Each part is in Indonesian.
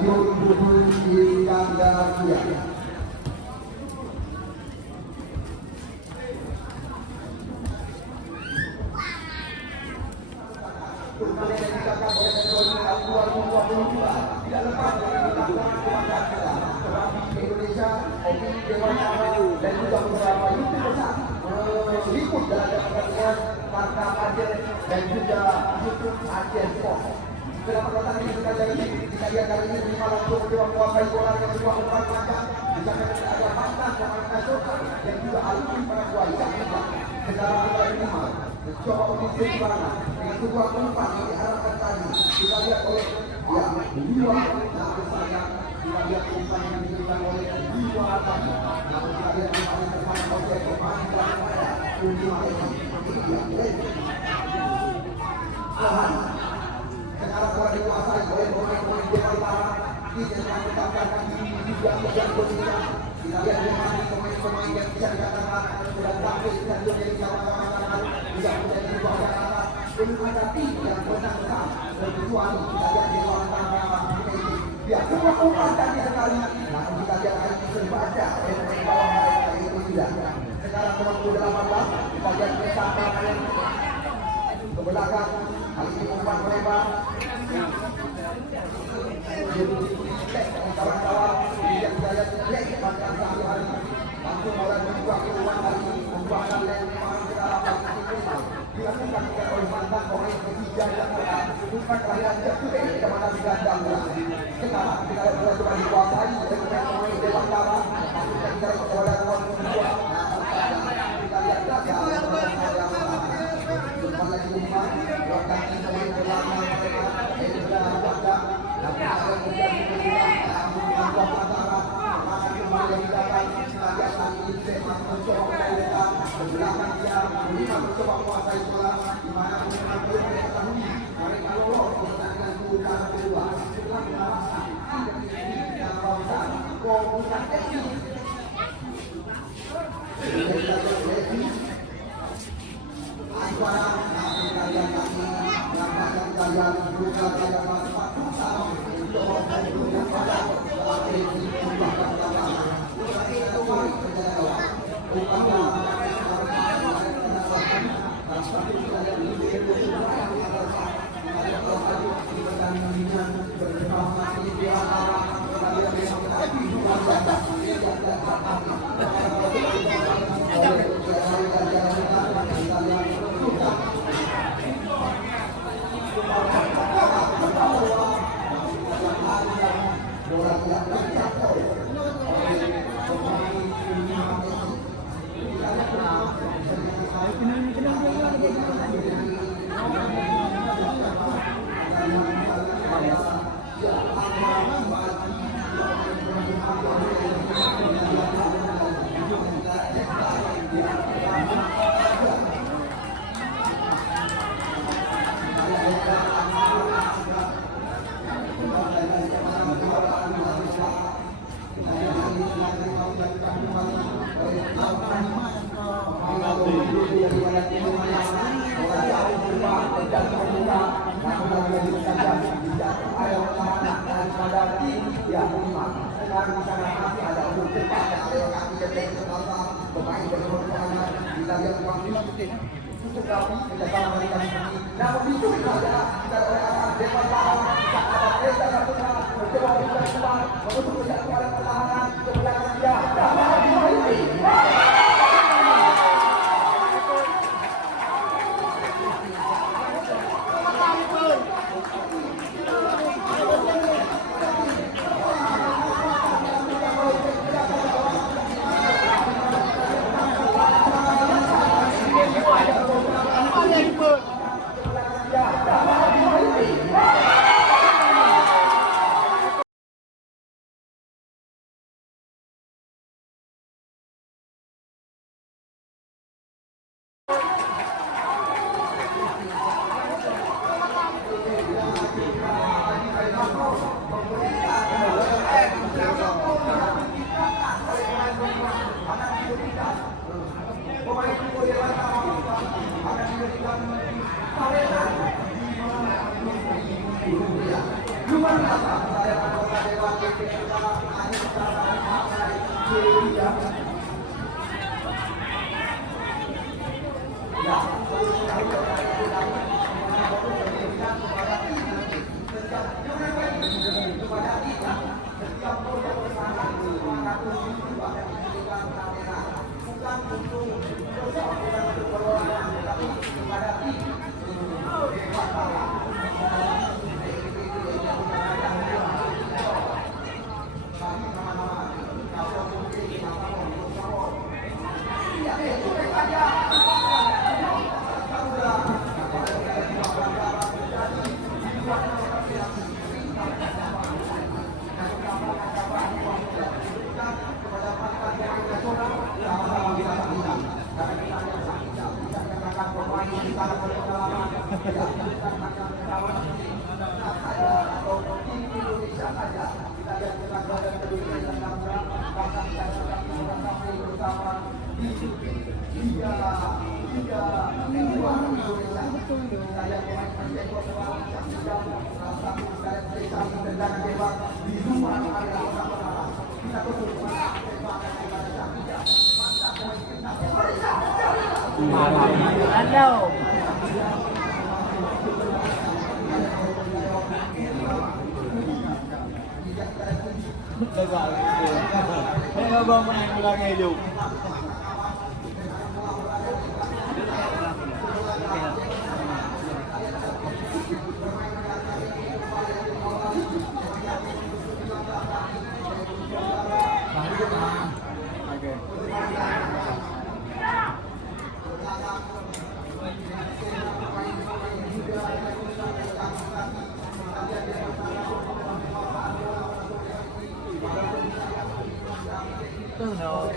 Stadion Bubur Iskandariya. Turnamen yang dilakukan oleh Nasional 2022 tidak lepas dari dilakukan kepada tetapi Indonesia, Oki Dewantara dan juga beberapa YouTube besar meliput dalam pertandingan Marka Aceh dan juga YouTube Aceh Sport. Dalam pertandingan ini kita lihat kali ini lima langsung mencoba menguasai bola dengan sebuah umpan panjang. Di sana ada mantan pemain nasional dan juga alumni Paraguay yang juga sekarang kita lima mencoba menyisir di mana dengan sebuah umpan yang diharapkan tadi kita lihat oleh dua namun sayang kita lihat umpan yang diberikan oleh dua tadi namun kita lihat umpan yang terpandang oleh pemain Paraguay untuk mereka sekarang bola dikuasai oleh pemain Dewantara ini yang menetapkan diri juga menjadi dominan. Kita lihat bagaimana pemain-pemain yang bisa dikatakan sudah tampil dan menjadi kawan-kawan bisa menjadi sebuah catatan. Belum ada tim yang benar-benar berkecuali kita lihat di luar tangga ini. Ya, semua umpan tadi sekali. Namun kita lihat hari ini terbaca oleh pemain bawah mereka itu tidak. Sekarang nomor 18 kita lihat bersama ke belakang. Kali ini umpan melebar. Kawan-kawan yang saya lihat pada hari langsung mulai membuka peluang hari membuahkan lemparan ke dalam final dilakukan oleh mantan pemain ketiga yang umpan kelahiran jatuh kemana digandang. Sekarang kita lihat bola coba dikuasai oleh pemain Dewantara. Kita bicara kepada nomor 2. Kita lihat umpan lagi umpan bukan pemain belakang mereka Endra Wanda. Tapi ada kemudian membuat antara maka kembali yang didapat sebagai saat ini Seman mencoba mencairkan belakang dia Lima mencoba menguasai bola di mana kemudian belum diketahui mereka lolos ke pertandingan putaran kedua setelah mengalahkan tim yang bangsa Komunitas Eki. Aibara kita lihat kaki yang kita lihat juga kita manfaat bersama untuk memperlukan pada ini jumlah Hello. Kaya ba mo na lang ngayon? No.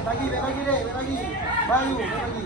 Bagi deh, bagi. Bayu, bagi.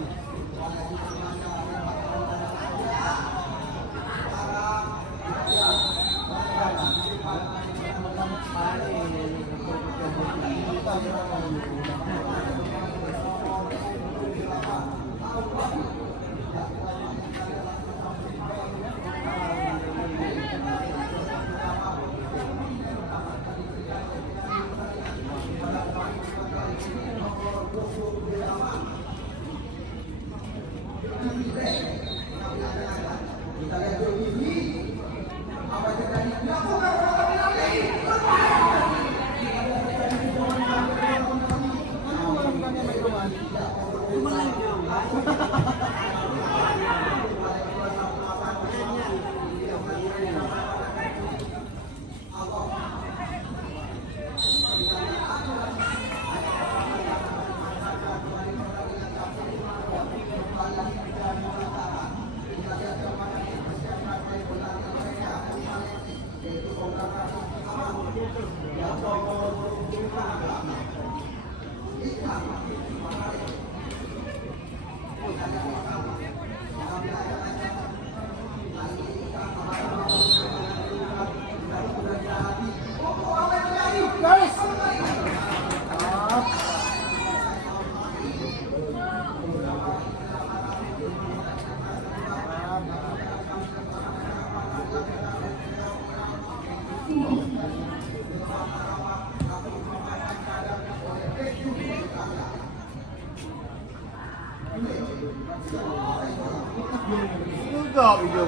Juga video.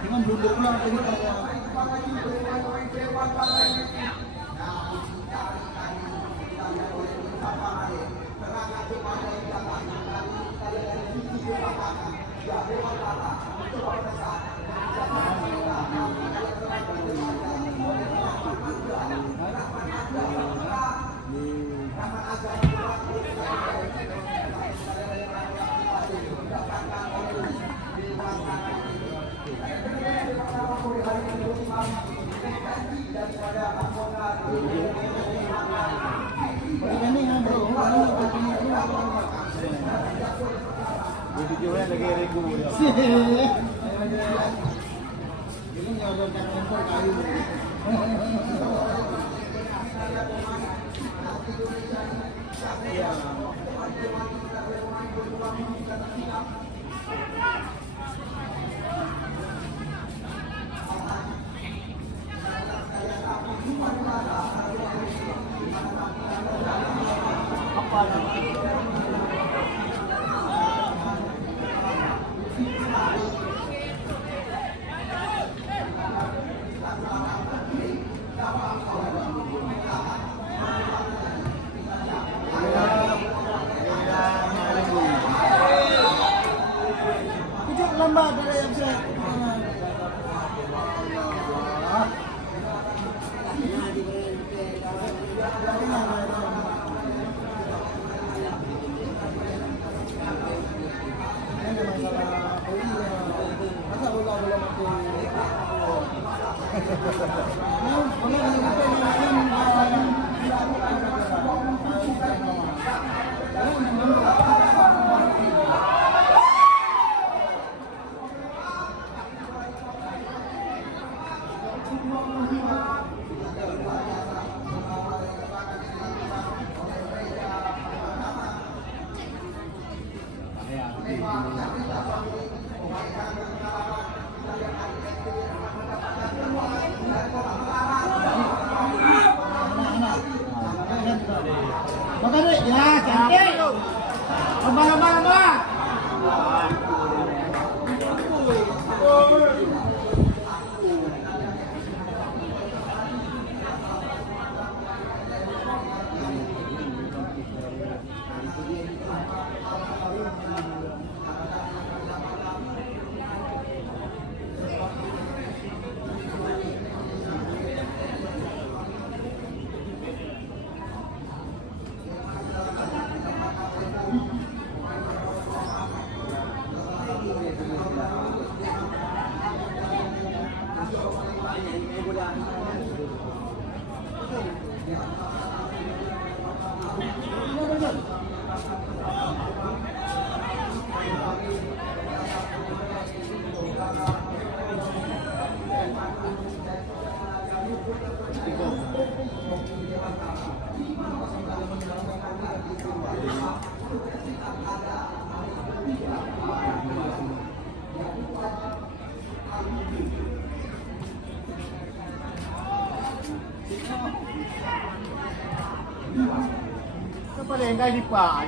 Dengan blunder pulang tadi Videonya lagi regu ya. ini nyodorkan handphone kayu. Makan deh, ya cantik. Lomba. Palengke di Pak.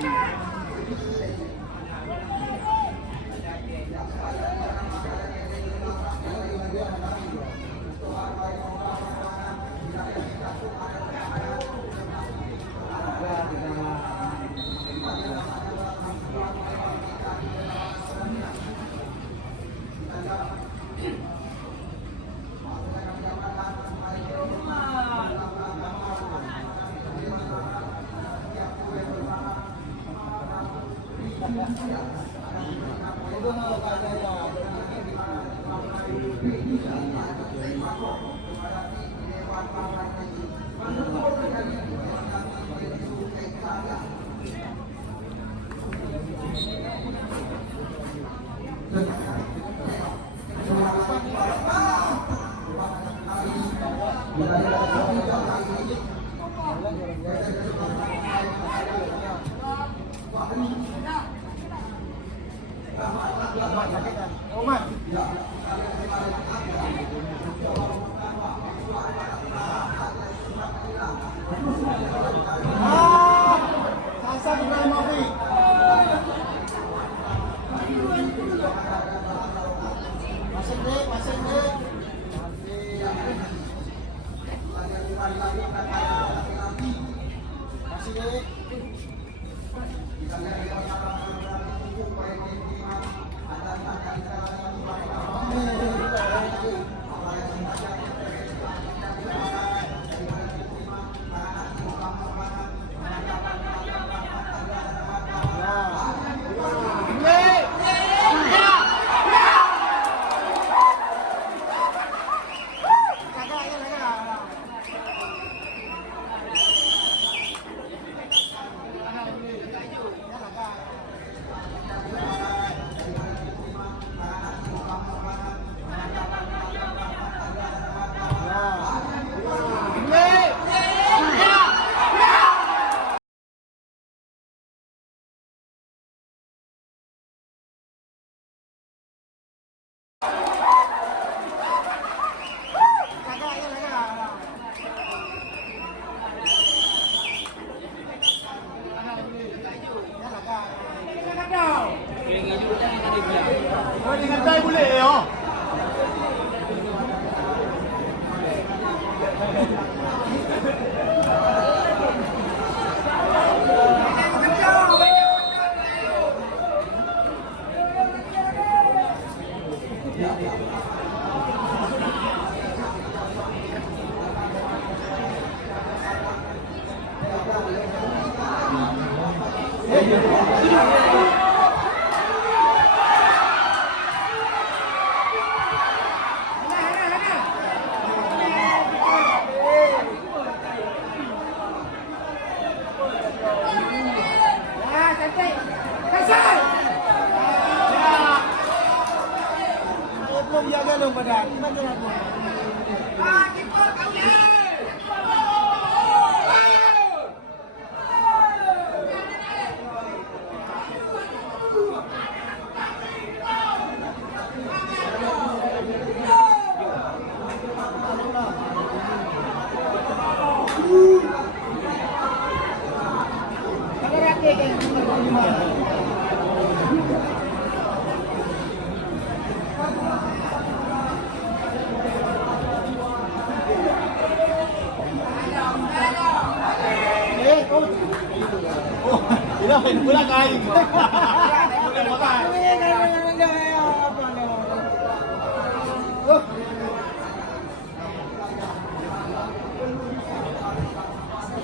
Belum jaga dong badan.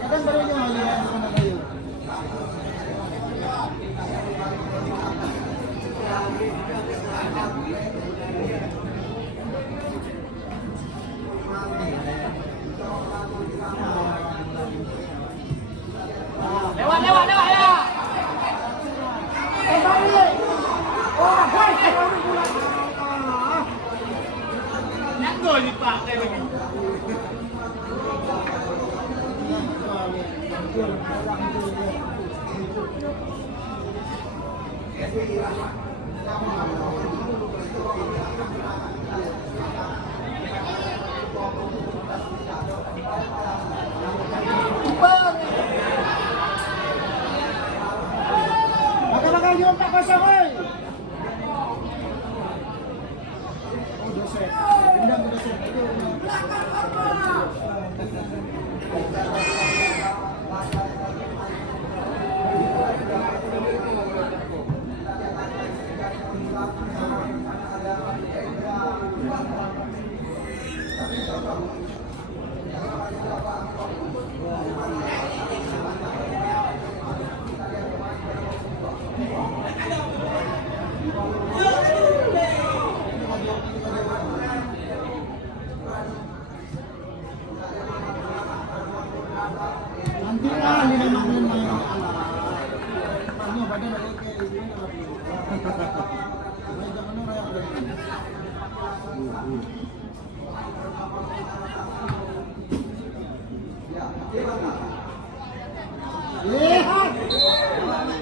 Kadang baru niya halihan ko na kayo. Lewat ya. Balik! Oh, boy! Nanggol di Pak kayak begini. Baka yung pakasang ay! Oh, doset. Bindang ko doset. Nanti lah, ini memang main anak. Ano, badan lagi kayak ini. May zaman na raya ko. Lihat!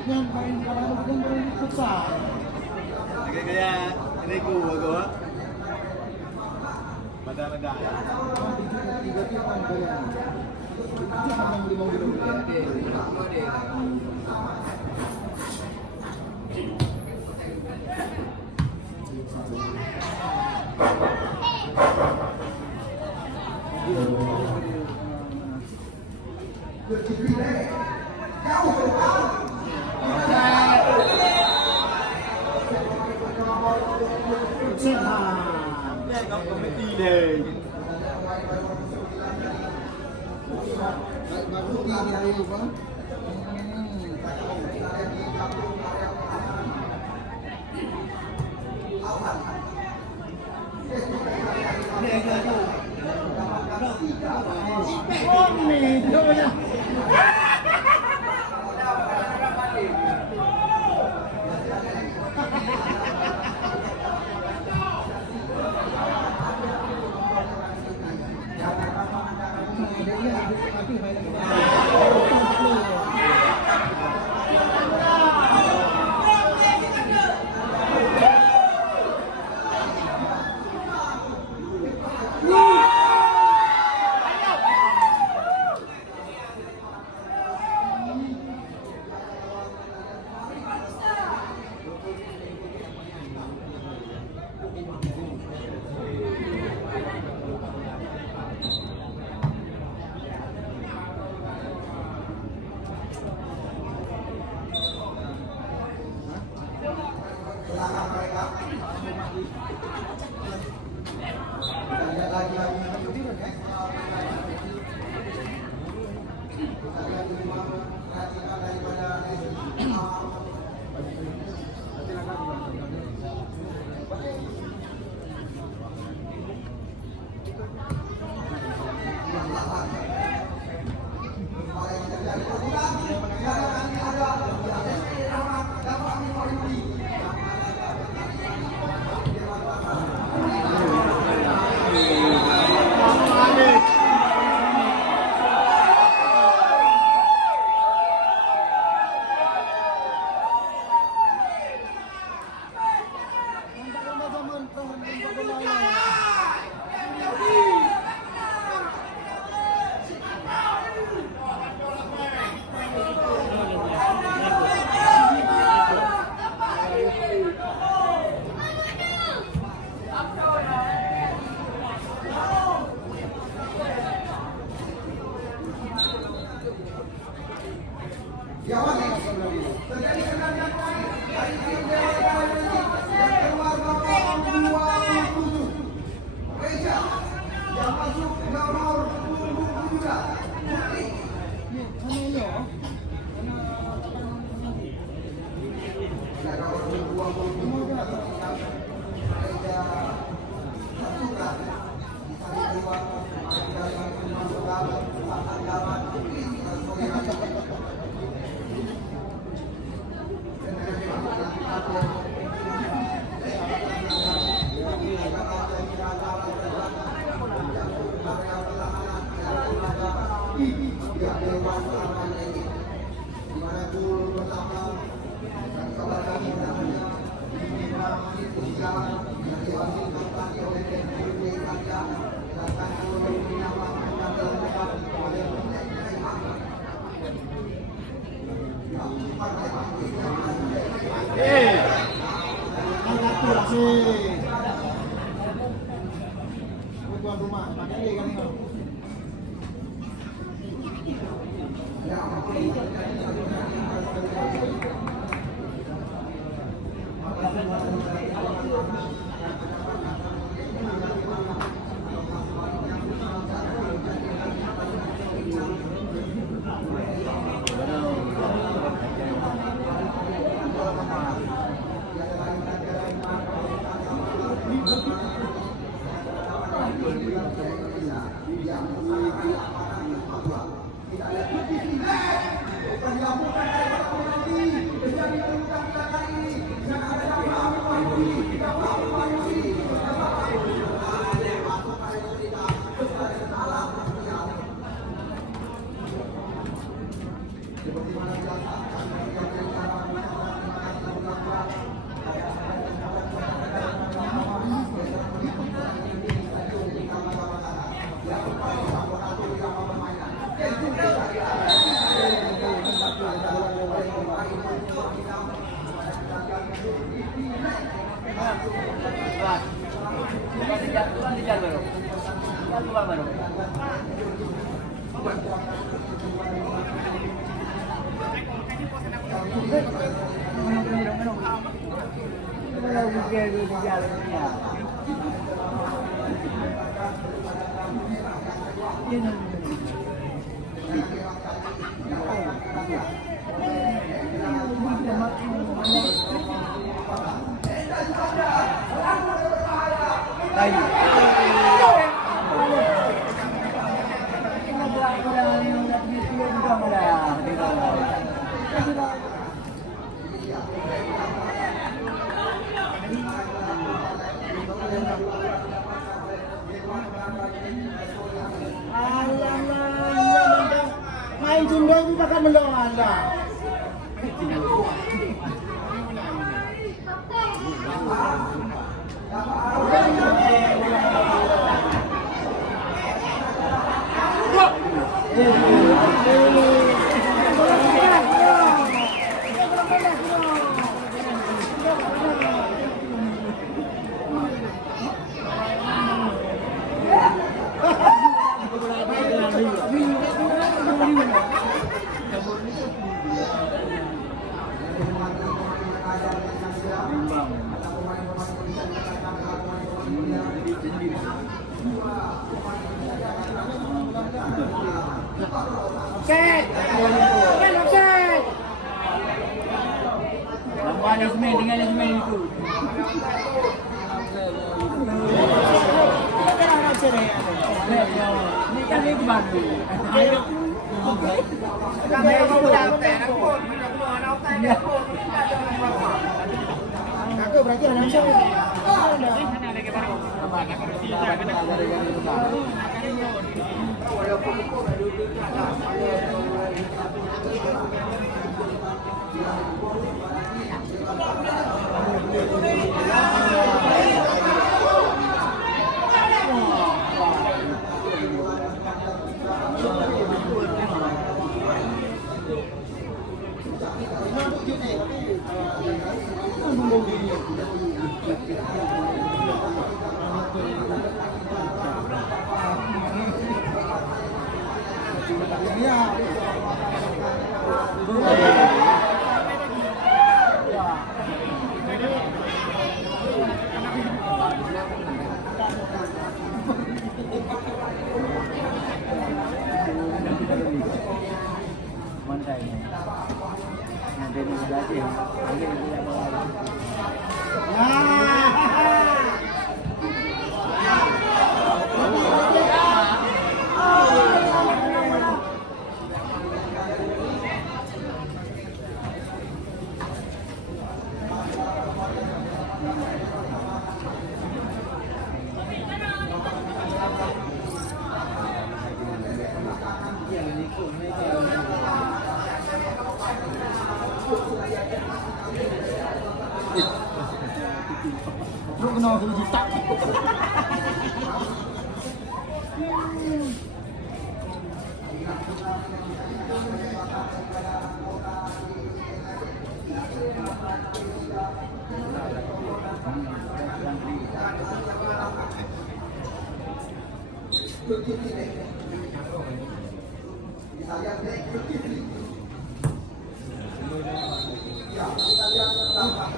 Yan pa rin parang magandang futsal. Kaya Rego agawa. Madaraga. Tiga-tiga ang bayan. Itu hanya 5 kilo. Yan ang komitinig. Mabuti niya rin ba? Oh, medyo na. kasih. Tuan rumah, pakai kan kau. Main Sunda itu takkan melawan dah. Set. Set. Lawan Ismail dengan Ismail itu. Ini kan dia bantu. Kami mau datang pun. Aku berarti anak siapa? Lu kena aku jitak. Kita lihat back ke kiri. Ya, kita lihat tampak.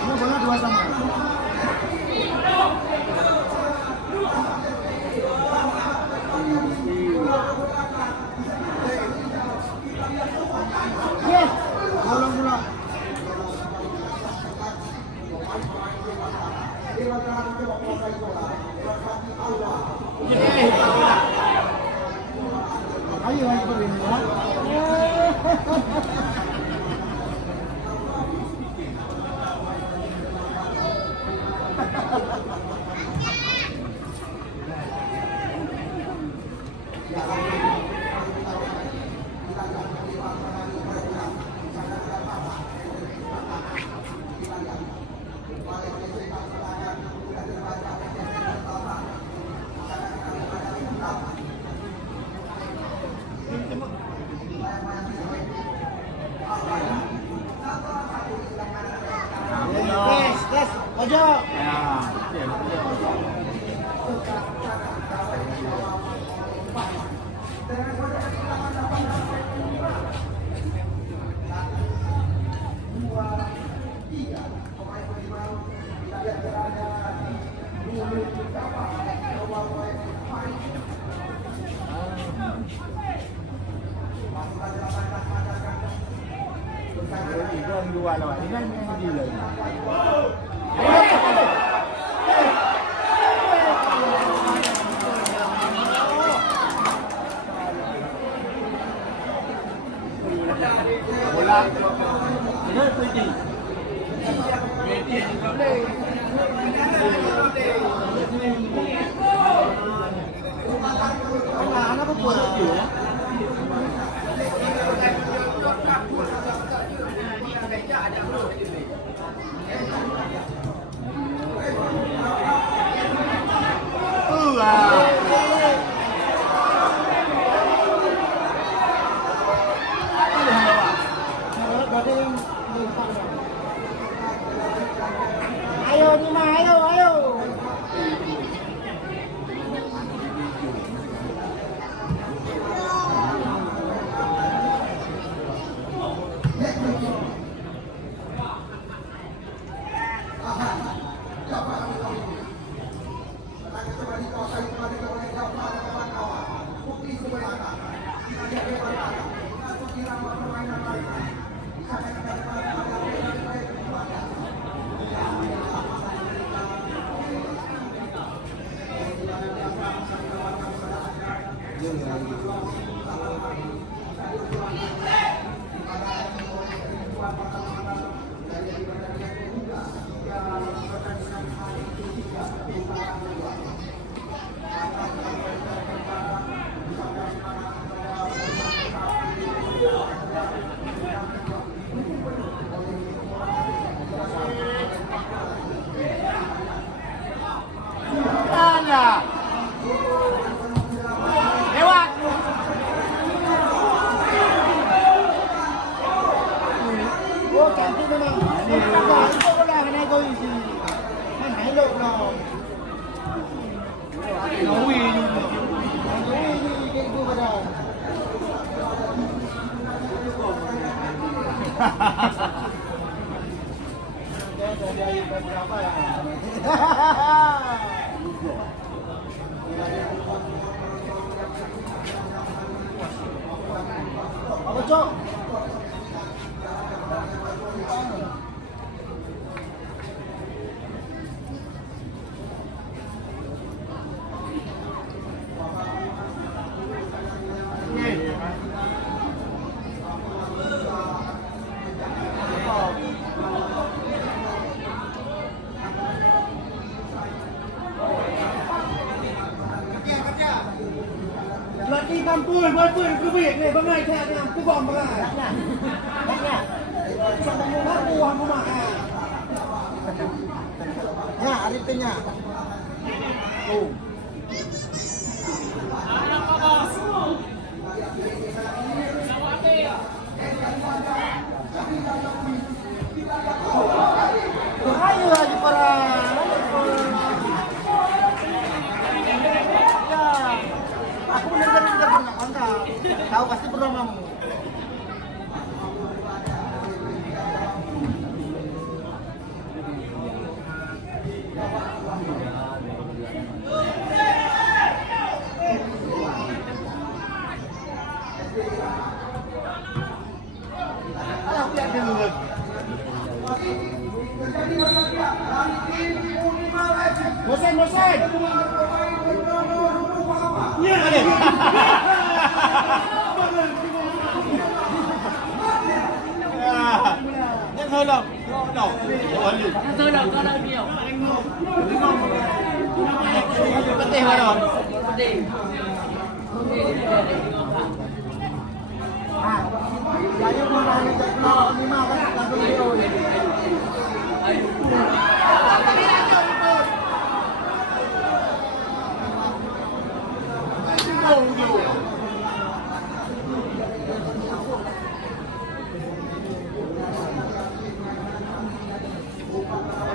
Ini bola 2 sama. Yes, bola. Ayo berin ya. Yes, pojok. Itu yang dua lawan. Ini kan yang gila. Bola. Ini putih. Anak apa buat dia? Ayo Nima, ayo. Mana? Lewat. Oh, cantik memang. Itu bola kena gol isi. Main high low belum. Nawi ni. Ini kayak gua pada. Jadi berapa ya? Apa cok? Lagi kampul, buat pun ke baik ni, bangai saya nak tu bom bangai. Bangai. Aku aku makan. Ya, artinya. Oh. Ayo lagi para. Aku benar-benar anda tahu pasti beromamu. Aku yang dulu. Bosan. Ya, ada. Jangan halang. Halang. Halang dia. Penting halang. Penting. Ah, saya mau nanya kalau 5 kan lagu video ni.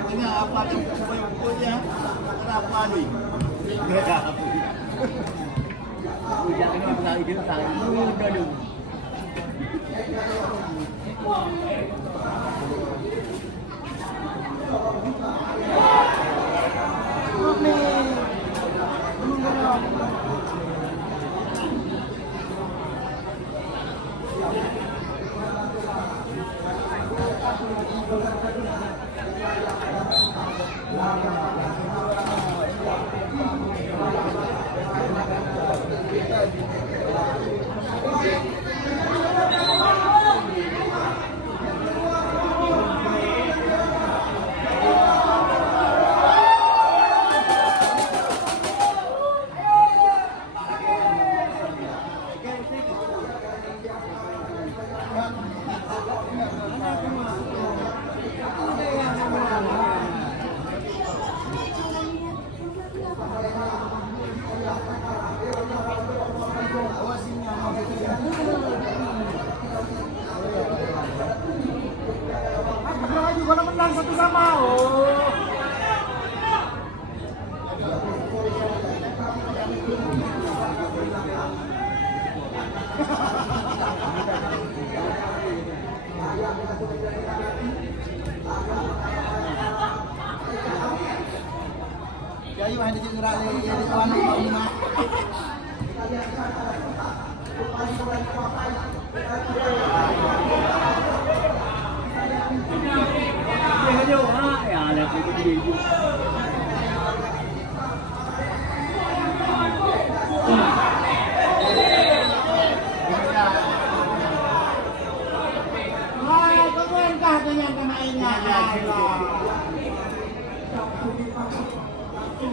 Ini apa tu? Pokoknya kenapa ni? Ujak ini pasal dia sang dulu. Kalau menang satu sama. Oh. Jadi mana jadi rale jadi tuan rumah.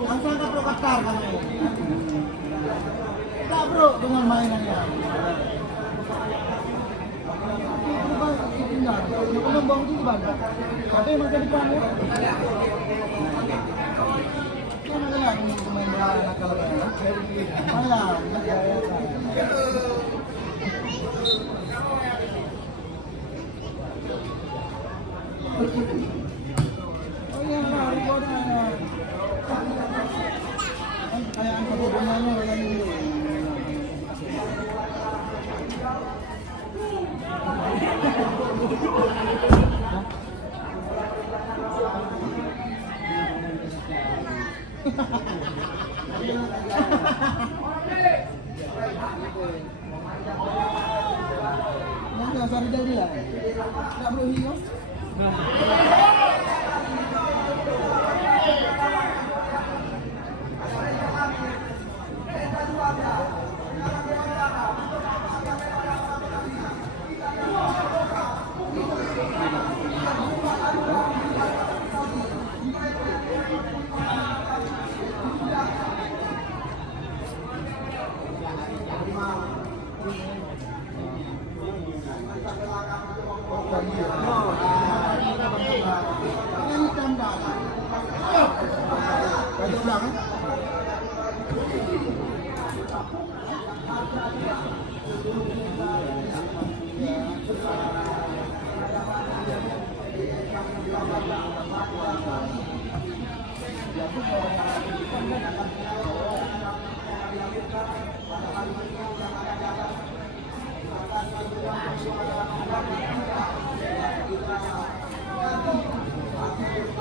Langsung ke Prokatar kami. Tak bro dengan mainannya. Belum bang di mana? Ada yang makan di mana? Mana yang main bola nakal mana? Mana? Oh ya, lari bola. Kayak angkat bolanya lagi. Nanti asal jadi lah. Tak perlu hias.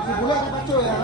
Sebulan apa cuy ya?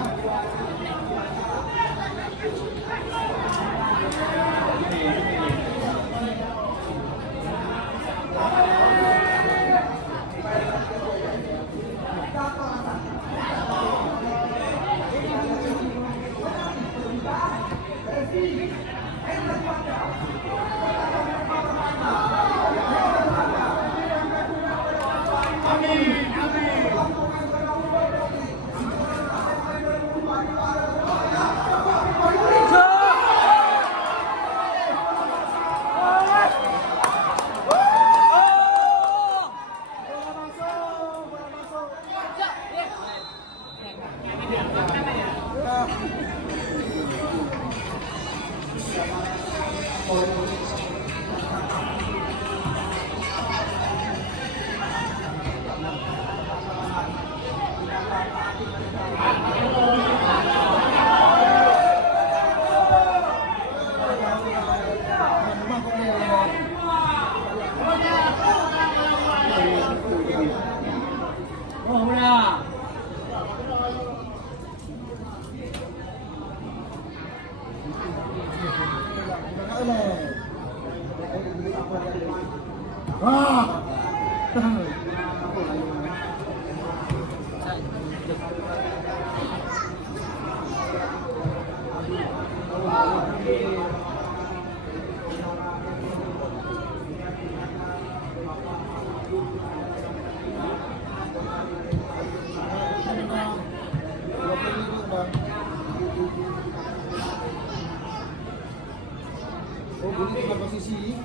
Oh, boleh tinggal posisi.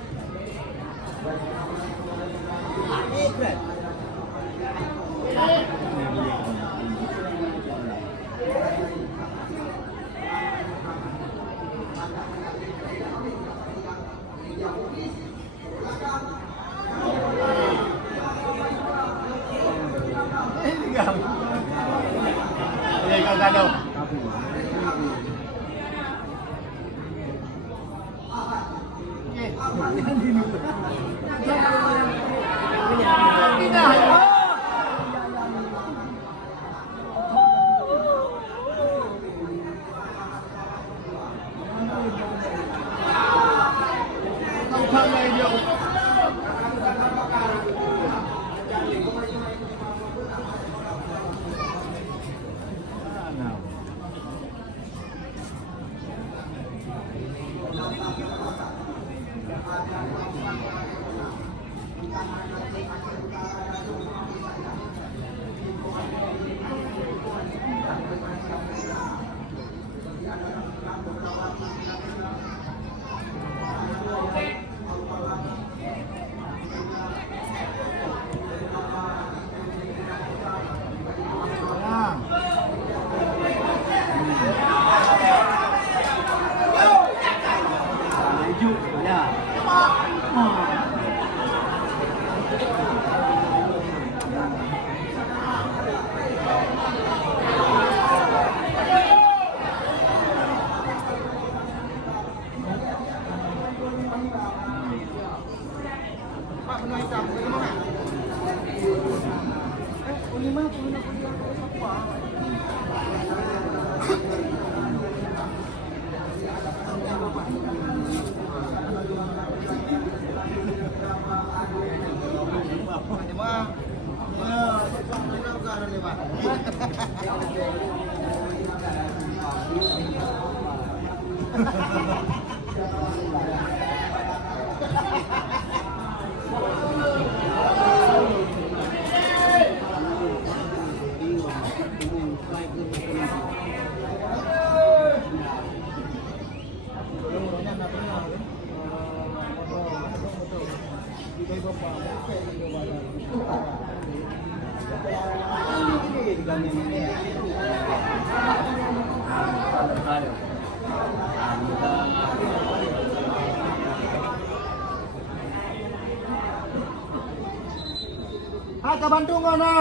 ke Bandung mana?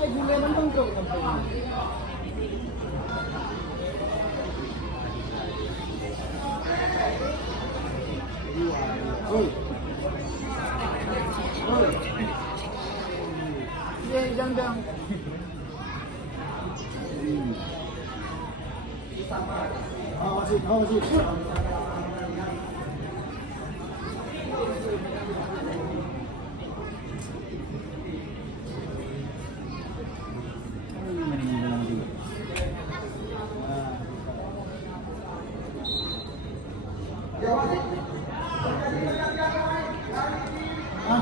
Bule Bandung tuh. Jangan. Masih.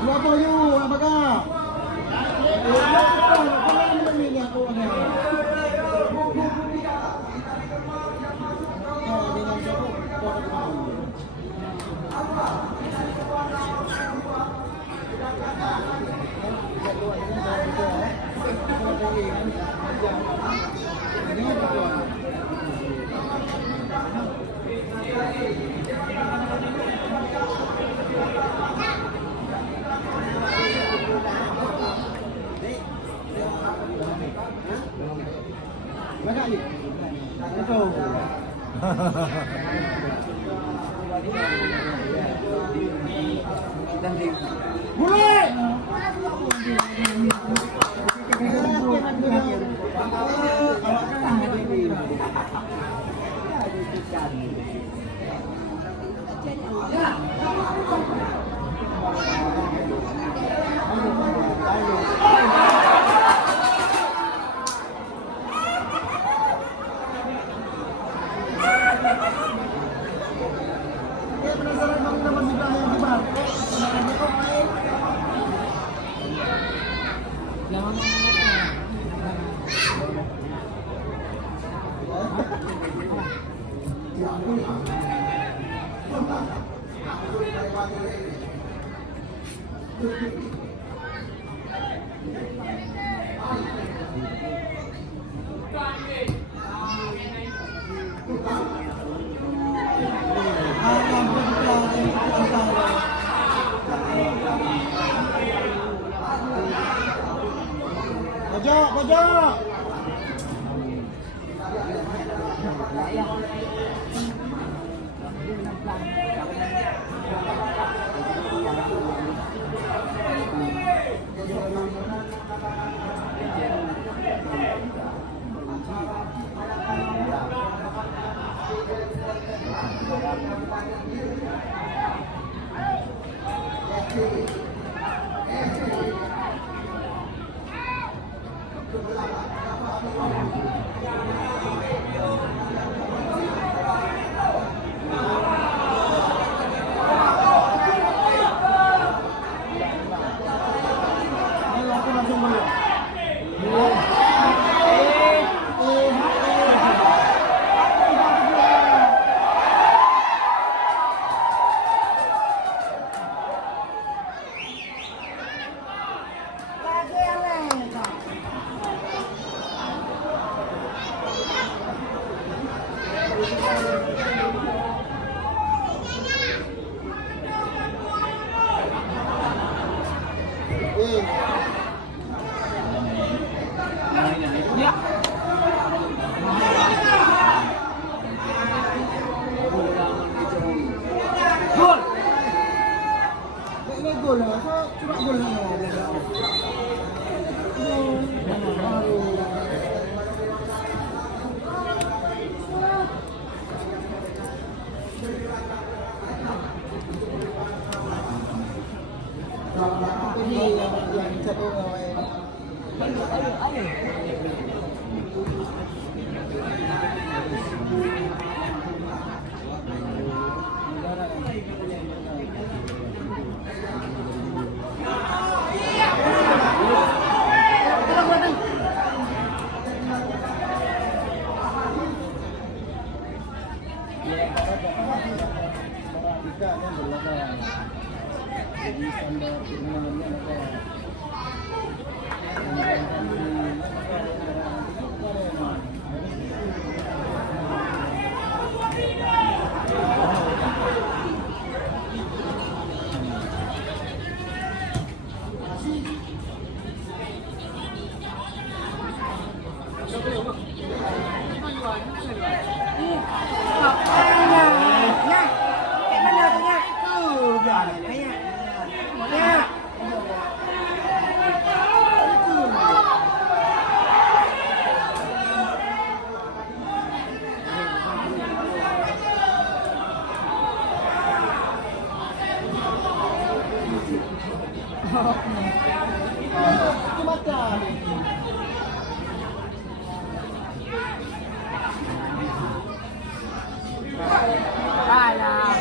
Apa yuk? Apakah? Mana ni? Itu. Mulai. Pojok. Macam. Alah.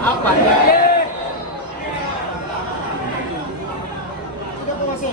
Apa ya? Sudah puasa.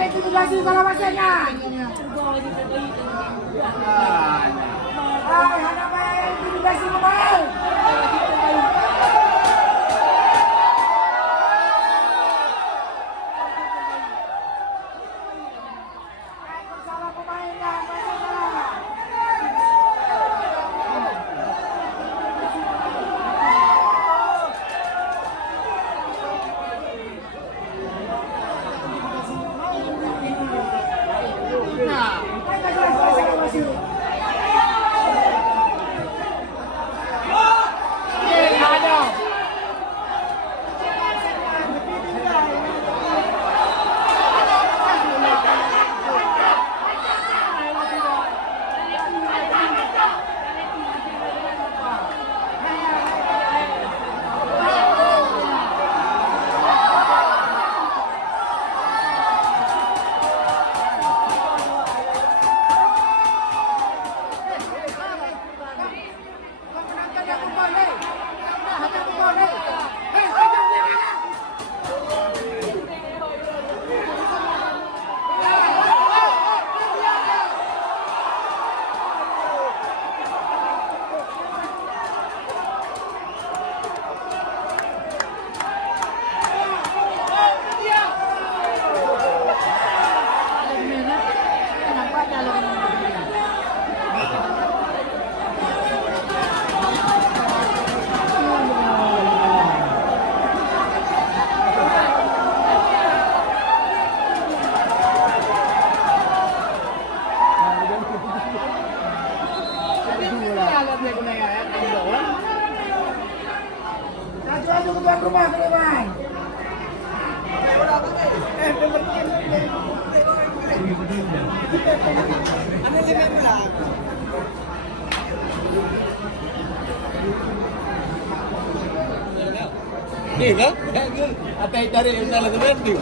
Intimidasi kalau masanya. Ada apa yang intimidasi pemain? Salah pemainnya, salah. Maju ke tuan rumah teman. Nih kan? Atai cari dalam teman tu.